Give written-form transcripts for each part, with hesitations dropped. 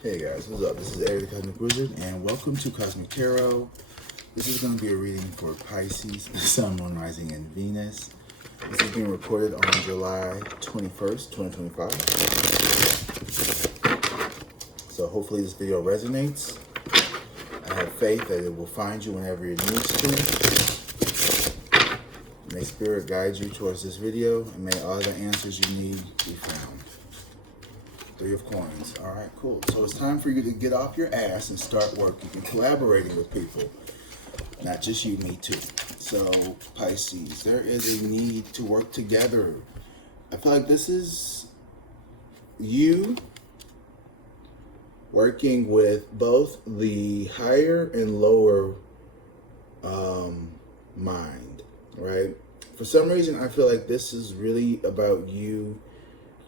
Hey guys, what's up? This is Eric the Cosmic Wizard, and welcome to Cosmic Tarot. This is going to be a reading for Pisces, Sun, Moon, Rising, and Venus. This is being recorded on July 21st, 2025. So hopefully this video resonates. I have faith that it will find you whenever it needs to. May Spirit guide you towards this video, and may all the answers you need be found. Three of Coins. All right, cool. So it's time for you to get off your ass and start working and collaborating with people. Not just you, me too. So Pisces, there is a need to work together. I feel like this is you working with both the higher and lower mind, right? For some reason, I feel like this is really about you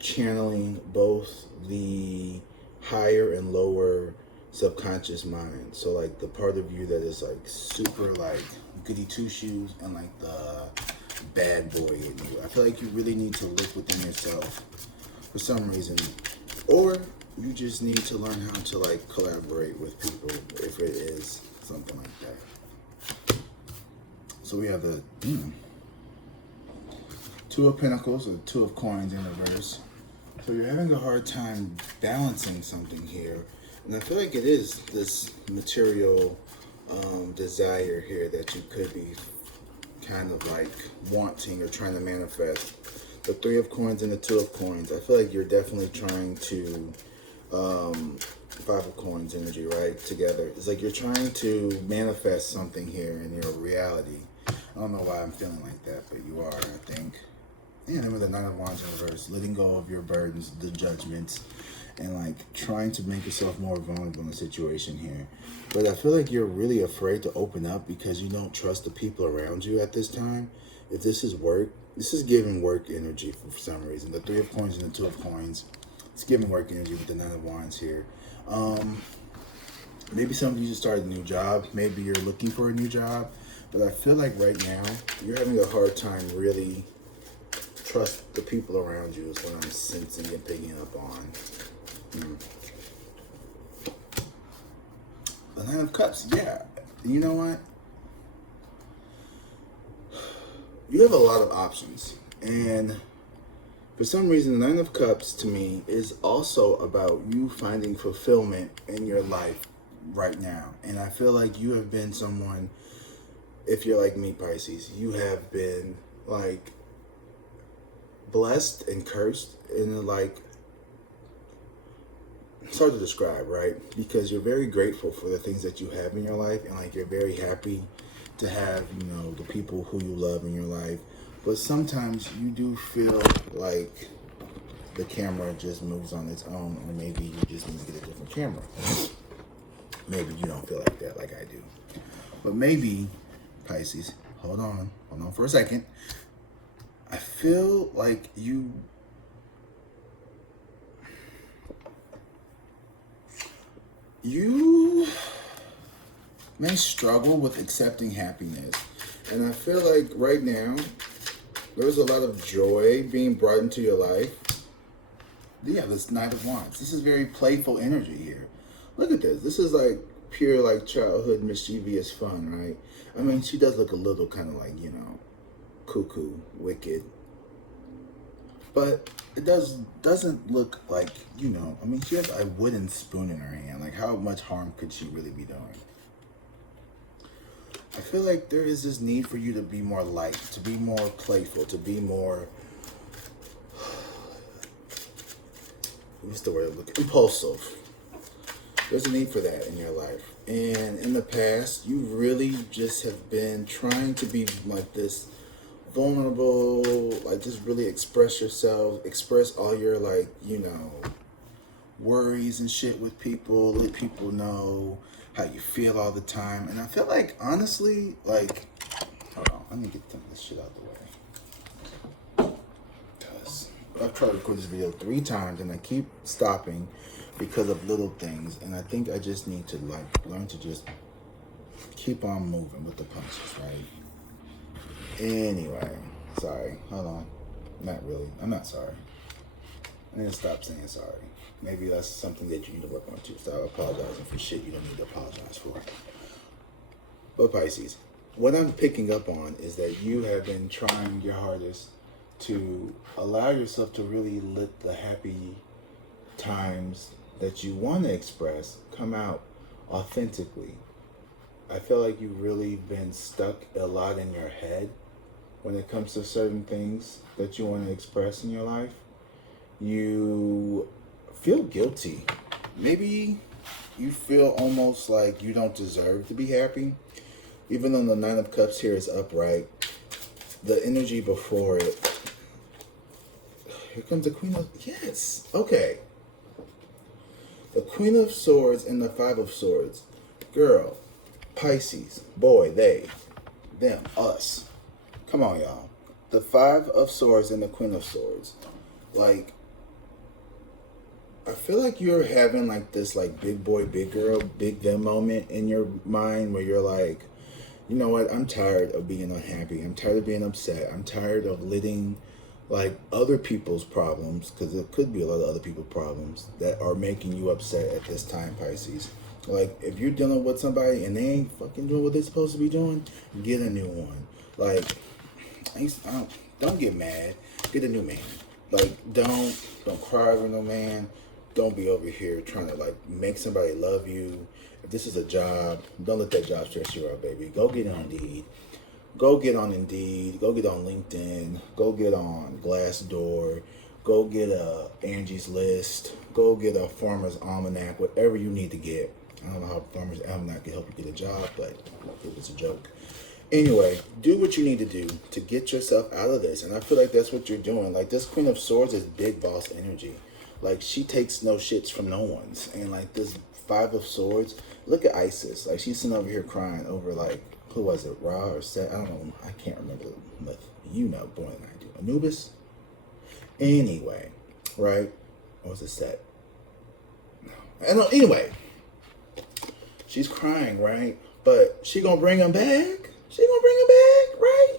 channeling both the higher and lower subconscious mind. So like the part of you that is like super like goody two shoes and like the bad boy in you. I feel like you really need to look within yourself for some reason, or you just need to learn how to like collaborate with people if it is something like that. So we have the Two of Pentacles or Two of Coins in reverse. So you're having a hard time balancing something here. And I feel like it is this material desire here that you could be kind of like wanting or trying to manifest. The Three of Coins and the Two of Coins. I feel like you're definitely trying to, Five of Coins energy, right? Together. It's like you're trying to manifest something here in your reality. I don't know why I'm feeling like that, but you are, I think. And then with the Nine of Wands in reverse, letting go of your burdens, the judgments, and like trying to make yourself more vulnerable in the situation here. But I feel like you're really afraid to open up because you don't trust the people around you at this time. If this is work, this is giving work energy for some reason. The Three of Coins and the Two of Coins, it's giving work energy with the Nine of Wands here. Maybe some of you just started a new job. Maybe you're looking for a new job. But I feel like right now, you're having a hard time really trust the people around you is what I'm sensing and picking up on. The Nine of Cups, yeah. You know what? You have a lot of options. And for some reason, the Nine of Cups to me is also about you finding fulfillment in your life right now. And I feel like you have been someone, if you're like me, Pisces, you have been like blessed and cursed in like, it's hard to describe, right? Because you're very grateful for the things that you have in your life, and like you're very happy to have, you know, the people who you love in your life. But sometimes you do feel like the camera just moves on its own, or maybe you just need to get a different camera. Maybe you don't feel like that like I do. But maybe, Pisces, hold on for a second. I feel like you may struggle with accepting happiness. And I feel like right now, there's a lot of joy being brought into your life. Yeah, this Knight of Wands. This is very playful energy here. Look at this. This is like pure like childhood mischievous fun, right? I mean, she does look a little kind of like, you know, cuckoo, wicked. But it doesn't look like, you know, I mean, she has a wooden spoon in her hand. Like, how much harm could she really be doing? I feel like there is this need for you to be more light, to be more playful, to be more, what's the word I'm looking for? Impulsive. There's a need for that in your life. And in the past, you really just have been trying to be like this vulnerable, like just really express yourself, express all your like, you know, worries and shit with people, let people know how you feel all the time. And I feel like, honestly, like, hold on, let me get some of this shit out the way. Because I've tried to record this video 3 times and I keep stopping because of little things. And I think I just need to like learn to just keep on moving with the punches, right? Anyway, sorry, hold on. Not really, I'm not sorry. I need to stop saying sorry. Maybe that's something that you need to work on too. Stop apologizing for shit you don't need to apologize for. But Pisces, what I'm picking up on is that you have been trying your hardest to allow yourself to really let the happy times that you want to express come out authentically. I feel like you've really been stuck a lot in your head when it comes to certain things that you want to express in your life. You feel guilty. Maybe you feel almost like you don't deserve to be happy. Even though the Nine of Cups here is upright, the energy before it, here comes the Queen of, yes, okay. The Queen of Swords and the Five of Swords. Girl, Pisces, boy, they, them, us. Come on, y'all. The Five of Swords and the Queen of Swords. Like, I feel like you're having like this like big boy, big girl, big them moment in your mind where you're like, you know what, I'm tired of being unhappy. I'm tired of being upset. I'm tired of letting like other people's problems, because it could be a lot of other people's problems that are making you upset at this time, Pisces. Like, if you're dealing with somebody and they ain't fucking doing what they're supposed to be doing, get a new one. Like, don't get mad. Get a new man. Like, don't cry over no man. Don't be over here trying to like make somebody love you. If this is a job, don't let that job stress you out, baby. Go get on Indeed. Go get on Indeed. Go get on LinkedIn. Go get on Glassdoor. Go get Angie's List. Go get a Farmer's Almanac. Whatever you need to get. I don't know how Farmer's Almanac can help you get a job, but it was a joke. Anyway, do what you need to do to get yourself out of this. And I feel like that's what you're doing. Like, this Queen of Swords is big boss energy. Like, she takes no shits from no one's. And like this Five of Swords, look at Isis. Like, she's sitting over here crying over like, who was it, Ra or Set? I don't know. I can't remember the myth. You know, more than I do. Anubis? Anyway, right? Or was it Set? No. I don't, anyway, she's crying, right? But she gonna bring him back? She gonna bring him back, right?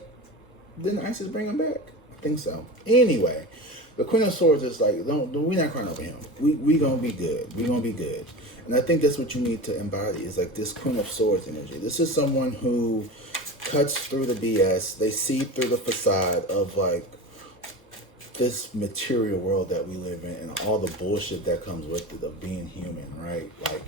Didn't Isis bring him back? I think so. Anyway, the Queen of Swords is like, we're not crying over him. We gonna be good. We gonna be good. And I think that's what you need to embody, is like this Queen of Swords energy. This is someone who cuts through the BS. They see through the facade of like this material world that we live in and all the bullshit that comes with it of being human, right? Like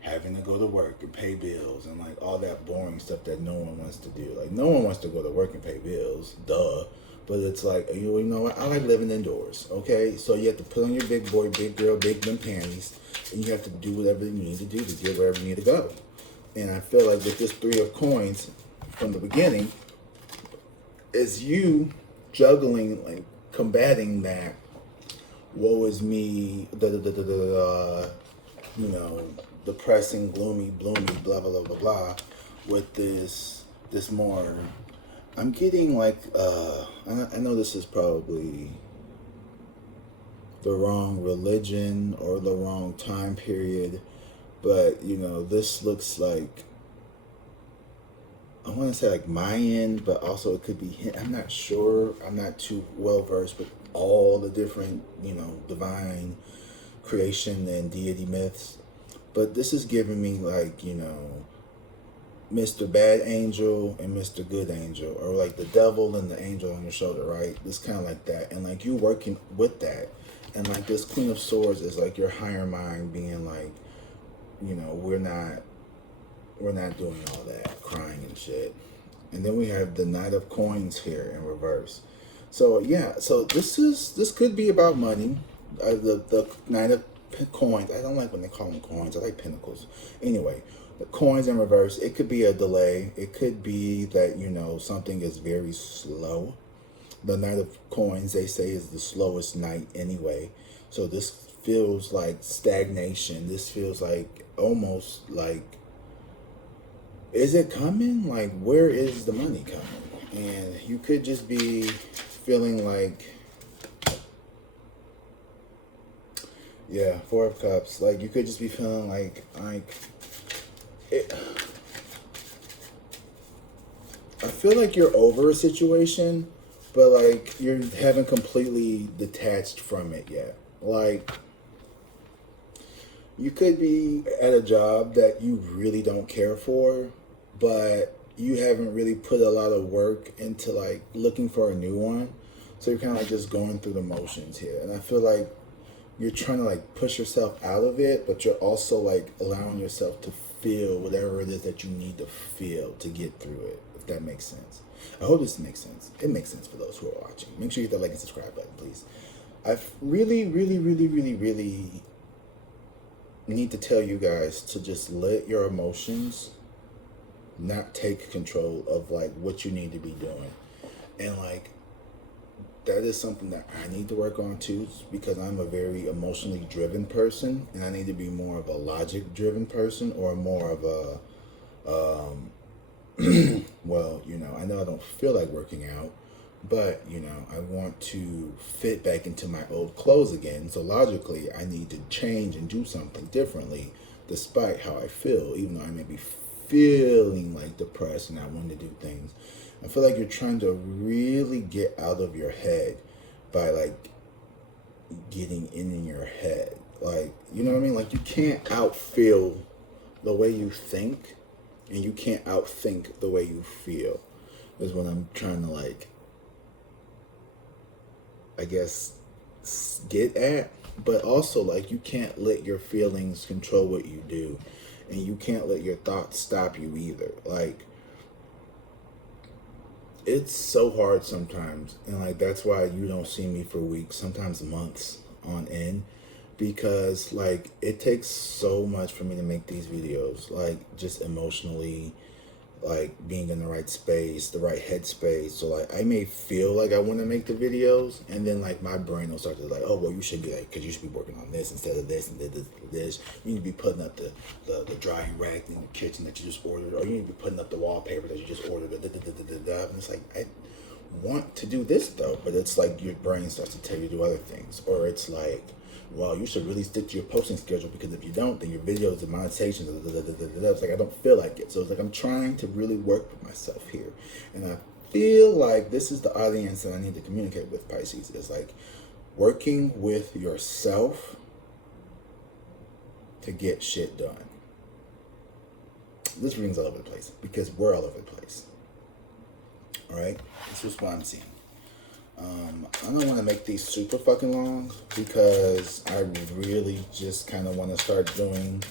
having to go to work and pay bills and like all that boring stuff that no one wants to do. Like, no one wants to go to work and pay bills, duh. But it's like, you know what, I like living indoors, okay? So you have to put on your big boy, big girl, big them panties, and you have to do whatever you need to do to get wherever you need to go. And I feel like with this Three of Coins from the beginning, is you juggling, like combating that woe is me, you know, depressing, gloomy, bloomy, blah, blah, blah, blah, blah, with this more, I'm getting like, I know this is probably the wrong religion or the wrong time period, but, you know, this looks like, I want to say like Mayan, but also it could be, I'm not sure, I'm not too well versed with all the different, you know, divine creation and deity myths, but this is giving me like, you know, Mr. Bad Angel and Mr. Good Angel, or like the devil and the angel on your shoulder, right? It's kind of like that, and like you working with that, and like this Queen of Swords is like your higher mind being like, you know, we're not doing all that crying and shit. And then we have the Knight of Coins here in reverse. So yeah, so this could be about money. The Knight of Coins, I don't like when they call them coins, I like pentacles. Anyway, the coins in reverse, it could be a delay. It could be that, you know, something is very slow. The Knight of Coins, they say, is the slowest knight anyway. So this feels like stagnation. This feels like almost like, is it coming? Like, where is the money coming? And you could just be feeling like, yeah, Four of Cups. Like, you could just be feeling like it, I feel like you're over a situation, but like you haven't completely detached from it yet. Like, You could be at a job that you really don't care for, but you haven't really put a lot of work into like looking for a new one. So you're kind of like just going through the motions here. And I feel like you're trying to like push yourself out of it, but you're also like allowing yourself to feel whatever it is that you need to feel to get through it, if that makes sense. I hope this makes sense. It makes sense for those who are watching. Make sure you hit that like and subscribe button, please. I really need to tell you guys to just let your emotions not take control of like what you need to be doing. And like that is something that I need to work on too, because I'm a very emotionally driven person, and I need to be more of a logic driven person, or more of a well, you know, I know I don't feel like working out, but you know, I want to fit back into my old clothes again. So logically, I need to change and do something differently, despite how I feel, even though I may be feeling like depressed and not wanting to do things. I feel like you're trying to really get out of your head by like getting in your head. Like, you know what I mean? Like, you can't outfeel the way you think, and you can't outthink the way you feel, is what I'm trying to like, I guess, get at. But also, like, you can't let your feelings control what you do, and you can't let your thoughts stop you either. Like, it's so hard sometimes, and like that's why you don't see me for weeks, sometimes months on end, because like it takes so much for me to make these videos, like just emotionally, like being in the right space, the right headspace. So like I may feel like I want to make the videos, and then like my brain will start to like, oh well, you should be like, because you should be working on this instead of this, and this. You need to be putting up the drying rack in the kitchen that you just ordered, or you need to be putting up the wallpaper that you just ordered. And it's like, I want to do this though, but it's like your brain starts to tell you to do other things, or it's like, well, you should really stick to your posting schedule, because if you don't, then your videos and monetization, it's like I don't feel like it. So it's like I'm trying to really work with myself here, and I feel like this is the audience that I need to communicate with, Pisces. It's like working with yourself to get shit done. This reading's all over the place because we're all over the place. All right, this is what I'm seeing. I don't want to make these super fucking long, because I really just kind of want to start doing,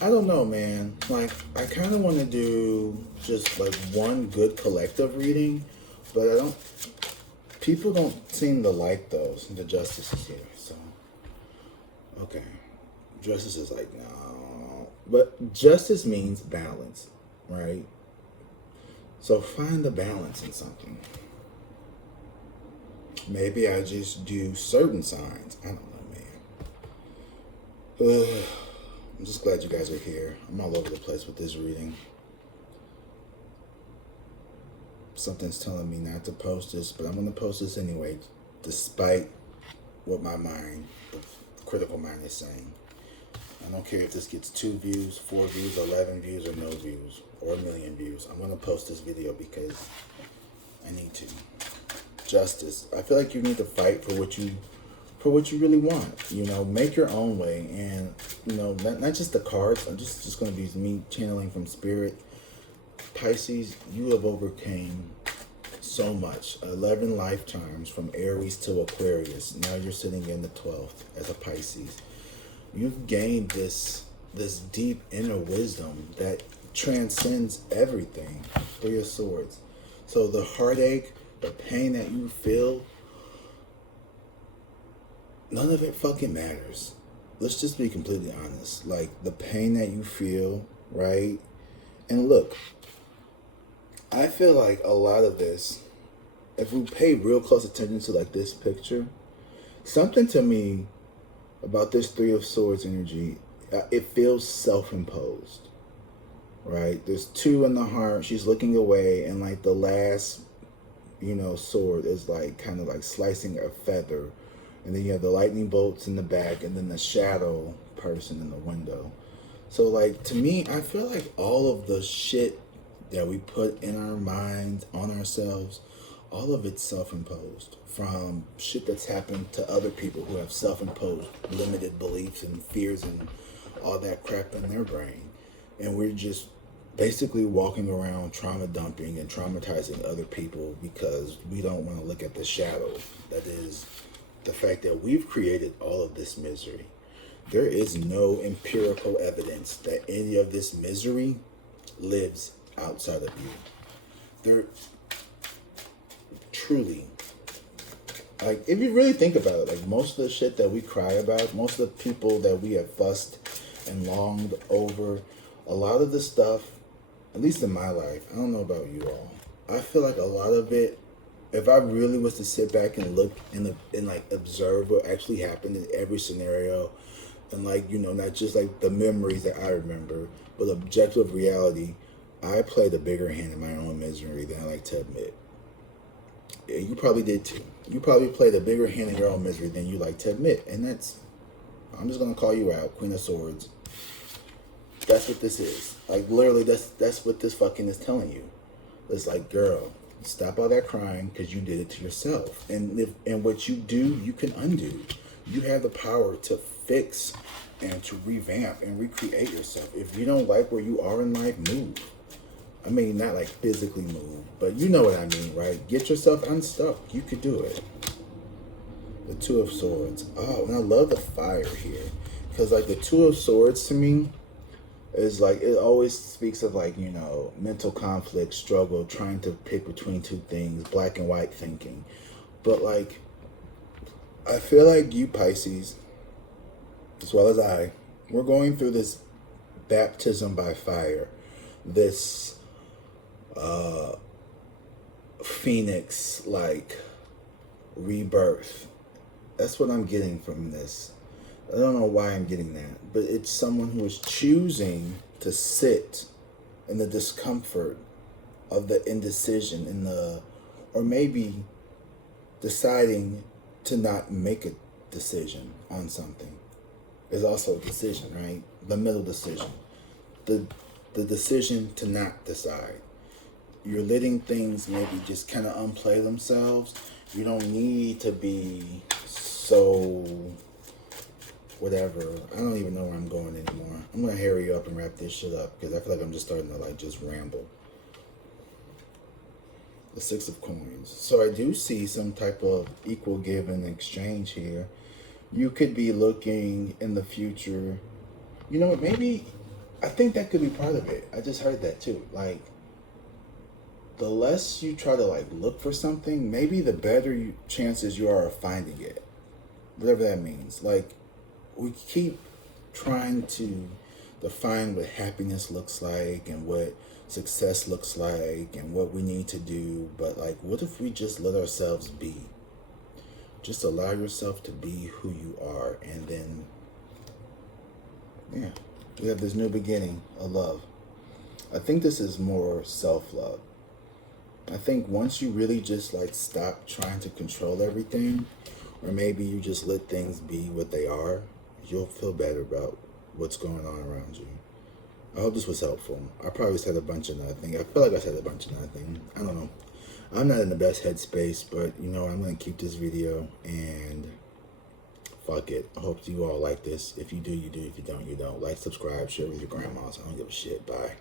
I don't know, man. Like, I kind of want to do just like one good collective reading, but people don't seem to like those. The Justice is here, so, okay. Justice is like, no. But justice means balance, right? So find the balance in something. Maybe I just do certain signs. I don't know, man. I'm just glad you guys are here. I'm all over the place with this reading. Something's telling me not to post this, but I'm going to post this anyway, despite what my mind, the critical mind, is saying. I don't care if this gets 2 views, 4 views, 11 views, or no views, or 1 million views. I'm going to post this video because I need to. Justice. I feel like you need to fight for what you really want. You know, make your own way, and you know, not just the cards. I'm just going to use me channeling from spirit. Pisces, you have overcame so much. 11 lifetimes from Aries to Aquarius. Now you're sitting in the 12th as a Pisces. You've gained this deep inner wisdom that transcends everything. 3 of Swords. So the heartache, the pain that you feel, none of it fucking matters. Let's just be completely honest. Like, the pain that you feel, right? And look, I feel like a lot of this, if we pay real close attention to like this picture, something to me about this 3 of Swords energy, it feels self-imposed, right? There's 2 in the heart. She's looking away, and like the last, you know, sword is like kind of like slicing a feather, and then you have the lightning bolts in the back, and then the shadow person in the window. So like, to me, I feel like all of the shit that we put in our minds on ourselves, all of it's self-imposed, from shit that's happened to other people who have self-imposed limited beliefs and fears and all that crap in their brain. And we're just basically walking around trauma dumping and traumatizing other people because we don't want to look at the shadow that is the fact that we've created all of this misery. There is no empirical evidence that any of this misery lives outside of you. There truly, like, if you really think about it, like, most of the shit that we cry about, most of the people that we have fussed and longed over, a lot of the stuff, at least in my life, I don't know about you all, I feel like a lot of it, if I really was to sit back and look and like observe what actually happened in every scenario, and like, you know, not just like the memories that I remember, but objective reality, I played a bigger hand in my own misery than I like to admit. Yeah, you probably did too. You probably played a bigger hand in your own misery than you like to admit. And that's, I'm just going to call you out, Queen of Swords. That's what this is. Like, literally, that's what this fucking is telling you. It's like, girl, stop all that crying because you did it to yourself. And what you do, you can undo. You have the power to fix and to revamp and recreate yourself. If you don't like where you are in life, move. I mean, not like physically move, but you know what I mean, right? Get yourself unstuck. You could do it. The Two of Swords. Oh, and I love the fire here. Because, like, the Two of Swords to me is like, it always speaks of, like, you know, mental conflict, struggle, trying to pick between two things, black and white thinking. But, like, I feel like you Pisces, as well as I, we're going through this baptism by fire, this phoenix like rebirth. That's what I'm getting from this. I don't know why I'm getting that, but it's someone who is choosing to sit in the discomfort of the indecision, in the, or maybe deciding to not make a decision on something is also a decision, right? The middle decision, the decision to not decide. You're letting things maybe just kind of unplay themselves. You don't need to be so whatever. I don't even know where I'm going anymore. I'm gonna hurry up and wrap this shit up because I feel like I'm just starting to like just ramble. The Six of Coins. So I do see some type of equal give and exchange here. You could be looking in the future. You know what, maybe, I think that could be part of it. I just heard that too. Like, the less you try to like look for something, maybe the better chances you are of finding it. Whatever that means. Like, we keep trying to define what happiness looks like and what success looks like and what we need to do. But like, what if we just let ourselves be? Just allow yourself to be who you are. And then, yeah, we have this new beginning of love. I think this is more self-love. I think once you really just like stop trying to control everything, or maybe you just let things be what they are, you'll feel better about what's going on around you. I hope this was helpful. I probably said a bunch of nothing. I feel like I said a bunch of nothing. I don't know. I'm not in the best headspace, but you know, I'm going to keep this video and fuck it. I hope you all like this. If you do, you do. If you don't, you don't. Like, subscribe, share with your grandmas. I don't give a shit. Bye.